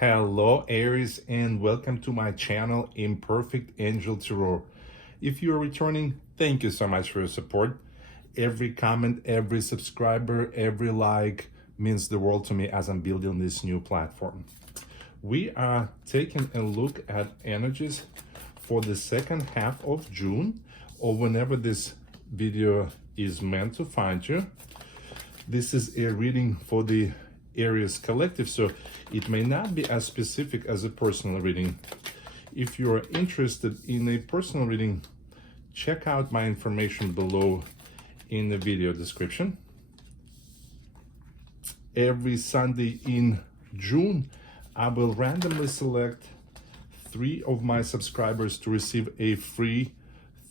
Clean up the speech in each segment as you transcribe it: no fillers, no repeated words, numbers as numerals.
Hello Aries, and welcome to my channel Imperfect Angel Tarot. If you are returning, thank you so much for your support. Every comment, every subscriber, every like means the world to me as I'm building this new platform. We are taking a look at energies for the second half of June, or whenever this video is meant to find you. This is a reading for the Aries collective, so it may not be as specific as a personal reading. If you are interested in a personal reading, check out my information below in the video description. Every Sunday in June, I will randomly select 3 of my subscribers to receive a free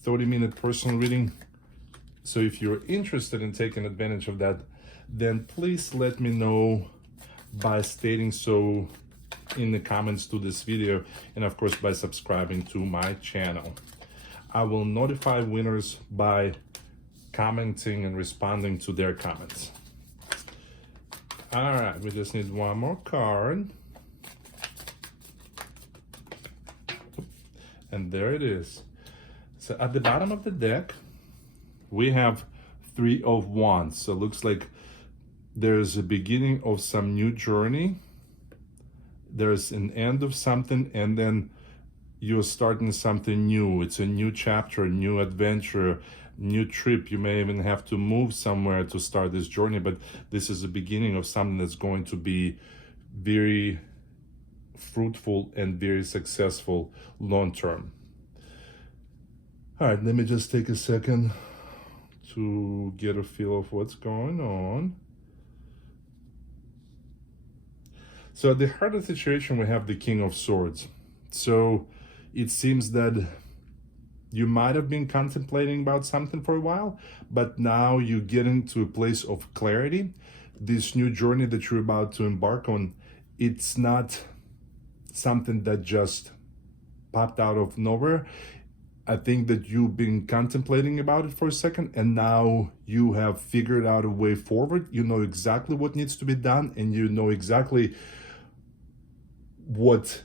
30-minute personal reading. So if you're interested in taking advantage of that, then please let me know by stating so in the comments to this video, and of course by subscribing to my channel. I will notify winners by commenting and responding to their comments. All right, we just need one more card. And there it is. So at the bottom of the deck, we have 3 of Wands. So it looks like there's a beginning of some new journey. There's an end of something, and then you're starting something new. It's a new chapter, new adventure, new trip. You may even have to move somewhere to start this journey, but this is the beginning of something that's going to be very fruitful and very successful long term. All right, let me just take a second to get a feel of what's going on. So at the heart of the situation, we have the King of Swords. So it seems that you might have been contemplating about something for a while, but now you get into a place of clarity. This new journey that you're about to embark on, it's not something that just popped out of nowhere. I think that you've been contemplating about it for a second, and now you have figured out a way forward. You know exactly what needs to be done, and you know exactly what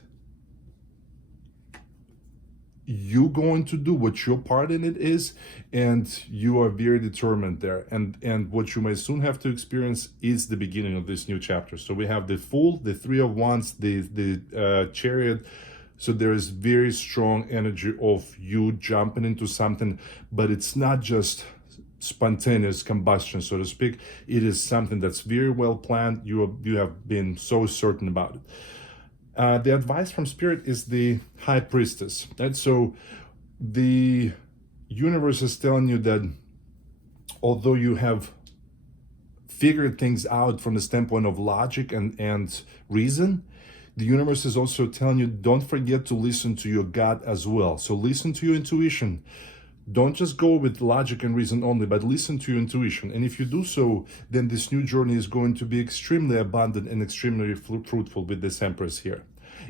you're going to do, what your part in it is, and you are very determined there. And what you may soon have to experience is the beginning of this new chapter. So we have the Fool, the 3 of Wands, the Chariot. So there is very strong energy of you jumping into something, but it's not just spontaneous combustion, so to speak. It is something that's very well planned. You have been so certain about it. The advice from Spirit is the High Priestess. Right? So the universe is telling you that although you have figured things out from the standpoint of logic and reason, the universe is also telling you, don't forget to listen to your gut as well. So listen to your intuition. Don't just go with logic and reason only, but listen to your intuition. And if you do so, then this new journey is going to be extremely abundant and extremely fruitful with this Empress here.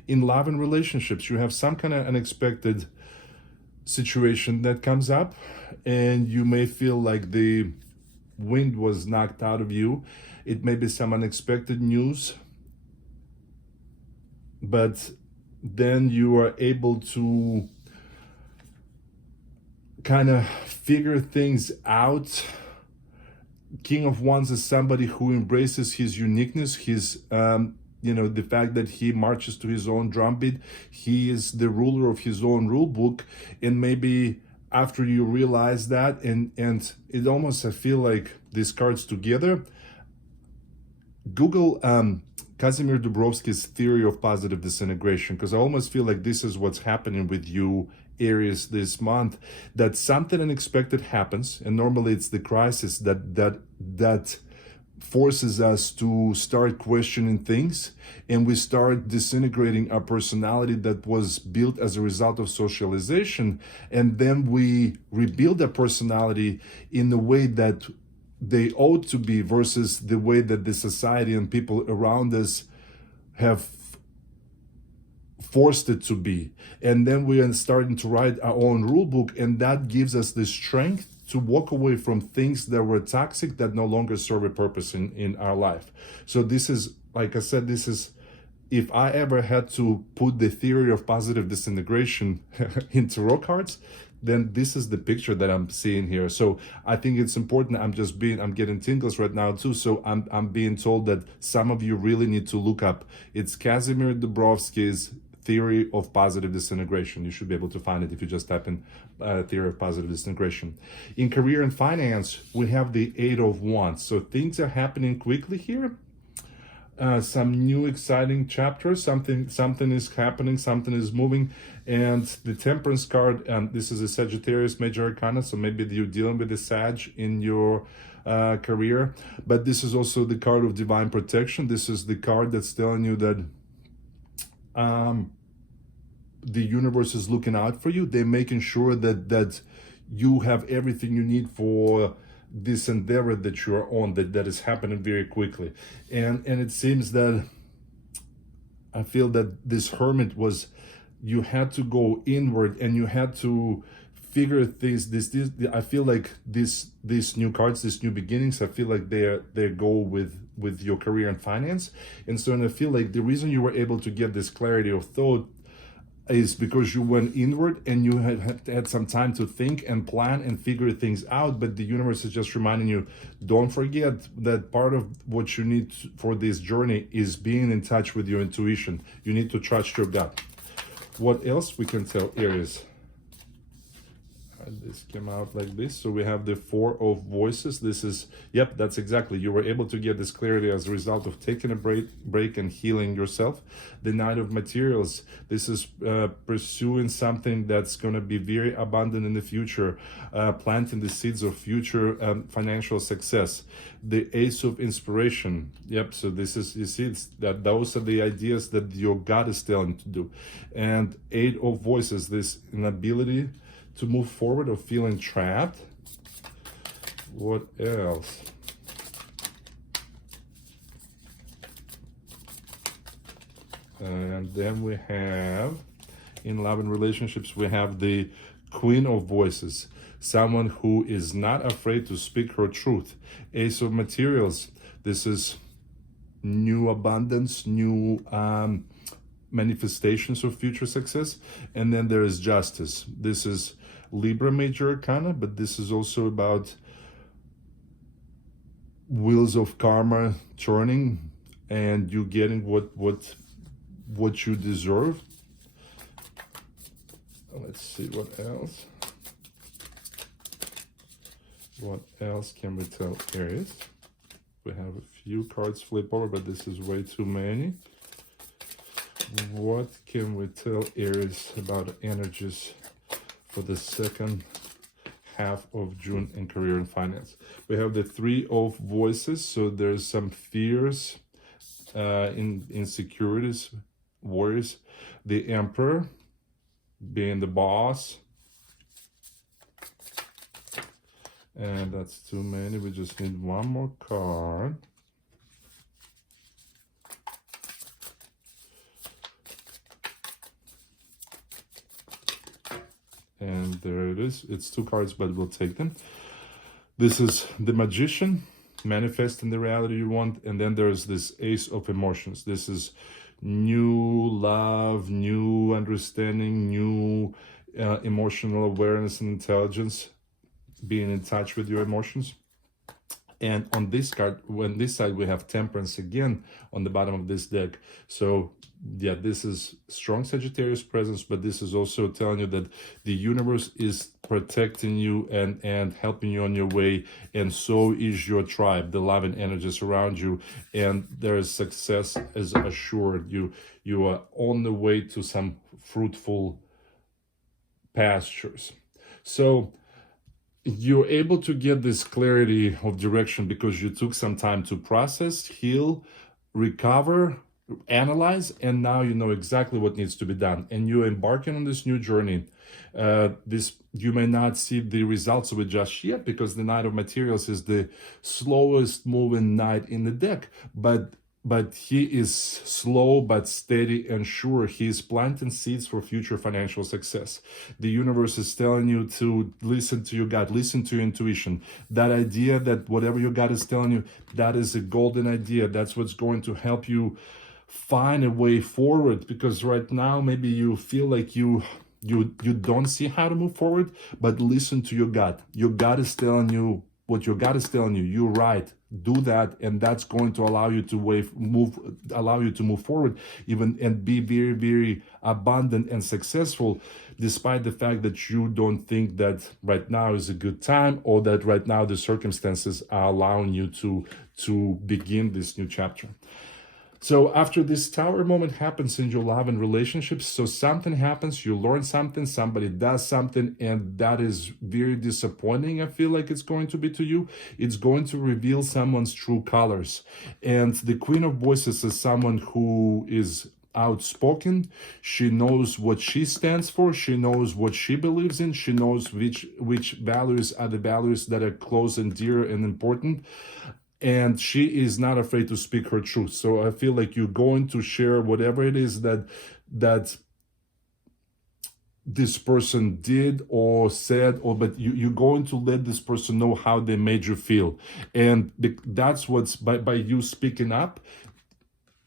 In love and relationships, you have some kind of unexpected situation that comes up, and you may feel like the wind was knocked out of you. It may be some unexpected news, but then you are able to kind of figure things out. King of Wands is somebody who embraces his uniqueness, his the fact that he marches to his own drumbeat. He is the ruler of his own rule book, and maybe after you realize that, and it almost, I feel like these cards together. Google Kazimir Dubrovsky's theory of positive disintegration, because I almost feel like this is what's happening with you, Aries, this month, that something unexpected happens, and normally it's the crisis that forces us to start questioning things, and we start disintegrating our personality that was built as a result of socialization, and then we rebuild our personality in the way that they ought to be versus the way that the society and people around us have forced it to be. And then we are starting to write our own rule book, and that gives us the strength to walk away from things that were toxic, that no longer serve a purpose in our life. So this is, like I said, this is if I ever had to put the theory of positive disintegration into tarot cards, then this is the picture that I'm seeing here. So I think it's important. I'm getting tingles right now too. So I'm being told that some of you really need to look up. It's Kazimir Dubrovsky's theory of positive disintegration. You should be able to find it if you just type in theory of positive disintegration. In career and finance, we have the Eight of Wands. So things are happening quickly here. Some new exciting chapters, something is happening, something is moving. And the Temperance card, this is a Sagittarius major arcana, so maybe you're dealing with the Sag in your career, but this is also the card of divine protection. This is the card that's telling you that the universe is looking out for you. They're making sure that you have everything you need for this endeavor that you're on, that is happening very quickly. And it seems that I feel that this Hermit was, you had to go inward and you had to figure things. I feel like these new cards, these new beginnings, I feel like they go with your career and finance. And so, and I feel like the reason you were able to get this clarity of thought is because you went inward and you had some time to think and plan and figure things out. But the universe is just reminding you, don't forget that part of what you need for this journey is being in touch with your intuition. You need to trust your gut. What else we can tell Aries? This came out like this. So we have the Four of Voices. This is, yep, that's exactly, you were able to get this clarity as a result of taking a break and healing yourself. The Knight of Materials, this is pursuing something that's going to be very abundant in the future, planting the seeds of future financial success. The Ace of Inspiration, yep, so this is, you see, it's that those are the ideas that your gut is telling you to do. And Eight of Voices, this inability to move forward or feeling trapped. What else? And then we have, in love and relationships, we have the Queen of Voices, someone who is not afraid to speak her truth. Ace of Materials, this is new abundance, new manifestations of future success. And then there is Justice. This is Libra major arcana, but this is also about wheels of karma turning and you getting what you deserve. Let's see what else. What else can we tell Aries? We have a few cards flip over, but this is way too many. What can we tell Aries about energies for the second half of June in career and finance? We have the Three of Voices, so there's some fears, insecurities, worries. The Emperor, being the boss. And that's too many, we just need one more card. And there it is. It's two cards, but we'll take them. This is the Magician, manifesting the reality you want. And then there's this Ace of Emotions. This is new love, new understanding, new emotional awareness and intelligence, being in touch with your emotions. And on this card, on this side, we have Temperance again on the bottom of this deck. So yeah, this is strong Sagittarius presence, but this is also telling you that the universe is protecting you and helping you on your way. And so is your tribe, the loving energies around you. And there is success is assured. You are on the way to some fruitful pastures. So you're able to get this clarity of direction because you took some time to process, heal, recover, analyze, and now you know exactly what needs to be done. And you're embarking on this new journey. You may not see the results of it just yet because the Knight of Materials is the slowest moving knight in the deck, but he is slow but steady and sure. He is planting seeds for future financial success. The universe is telling you to listen to your gut, listen to your intuition. That idea that whatever your gut is telling you, that is a golden idea. That's what's going to help you find a way forward, because right now maybe you feel like you don't see how to move forward. But listen to your gut. Your gut is telling you what your gut is telling you. You're right. Do that, and that's going to allow you to move forward, even, and be very, very abundant and successful, despite the fact that you don't think that right now is a good time, or that right now the circumstances are allowing you to begin this new chapter. So after this tower moment happens in your love and relationships, so something happens, you learn something, somebody does something, and that is very disappointing. I feel like it's going to be to you. It's going to reveal someone's true colors. And the Queen of Voices is someone who is outspoken. She knows what she stands for. She knows what she believes in. She knows which values are the values that are close and dear and important. And she is not afraid to speak her truth. So I feel like you're going to share whatever it is that this person did or said, but you're going to let this person know how they made you feel. And that's what's, by you speaking up,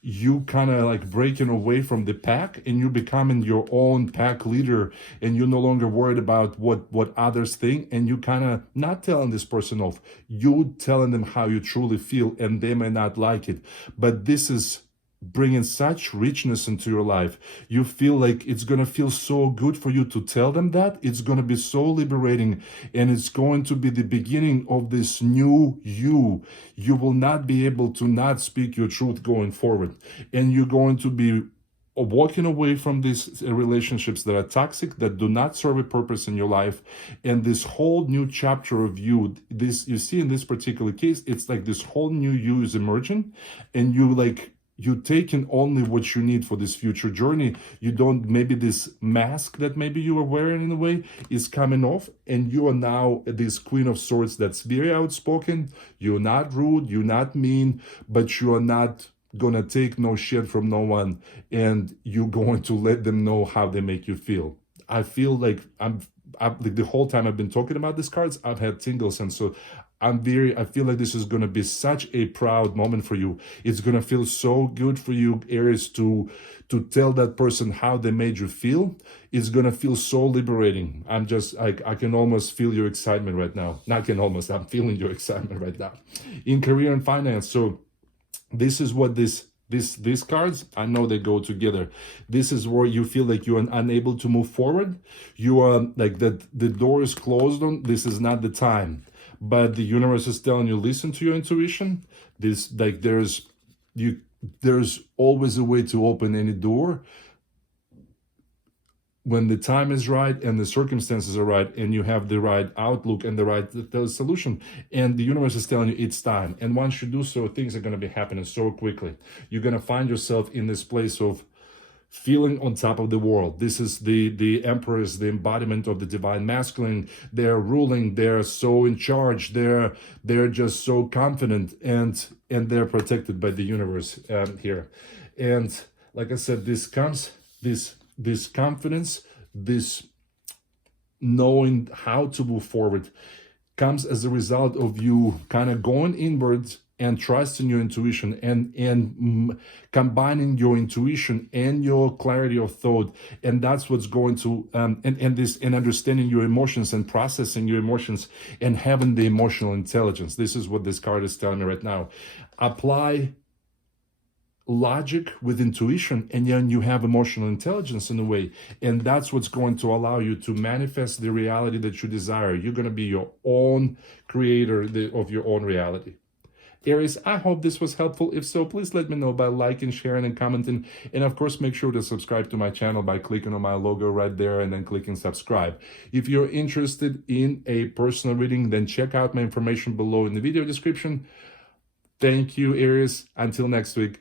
you kind of like breaking away from the pack, and you becoming your own pack leader, and you're no longer worried about what others think, and you kind of not telling this person off, you telling them how you truly feel, and they may not like it, but this is bringing such richness into your life. You feel like it's going to feel so good for you to tell them that. It's going to be so liberating, and it's going to be the beginning of this new you. You will not be able to not speak your truth going forward, and you're going to be walking away from these relationships that are toxic, that do not serve a purpose in your life. And this whole new chapter of you, this, you see in this particular case, it's like this whole new you is emerging, and you're taking only what you need for this future journey. You don't, maybe this mask that maybe you were wearing in a way is coming off, and you are now this Queen of Swords that's very outspoken. You're not rude, you're not mean, but you are not gonna take no shit from no one, and you're going to let them know how they make you feel. I feel like like the whole time I've been talking about these cards, I've had tingles, and so I feel like this is going to be such a proud moment for you. It's going to feel so good for you, Aries, to tell that person how they made you feel. It's going to feel so liberating. I can almost feel your excitement right now. I'm feeling your excitement right now. In career and finance, so this is what these cards, I know they go together. This is where you feel like you're unable to move forward. You are like that the door is closed on. This is not the time. But the universe is telling you, listen to your intuition. There's always a way to open any door when the time is right and the circumstances are right, and you have the right outlook and the right solution. And the universe is telling you it's time. And once you do so, things are going to be happening so quickly. You're going to find yourself in this place of feeling on top of the world. This is the Emperor is the embodiment of the divine masculine. They're ruling, they're so in charge, they're just so confident, and they're protected by the universe here. And like I said, this confidence, this knowing how to move forward, comes as a result of you kind of going inwards and trusting your intuition, and combining your intuition and your clarity of thought. And that's what's going to and understanding your emotions and processing your emotions and having the emotional intelligence. This is what this card is telling me right now. Apply logic with intuition, and then you have emotional intelligence in a way, and that's what's going to allow you to manifest the reality that you desire. You're going to be your own creator of your own reality. Aries, I hope this was helpful. If so, please let me know by liking, sharing, and commenting. And of course, make sure to subscribe to my channel by clicking on my logo right there and then clicking subscribe. If you're interested in a personal reading, then check out my information below in the video description. Thank you, Aries. Until next week.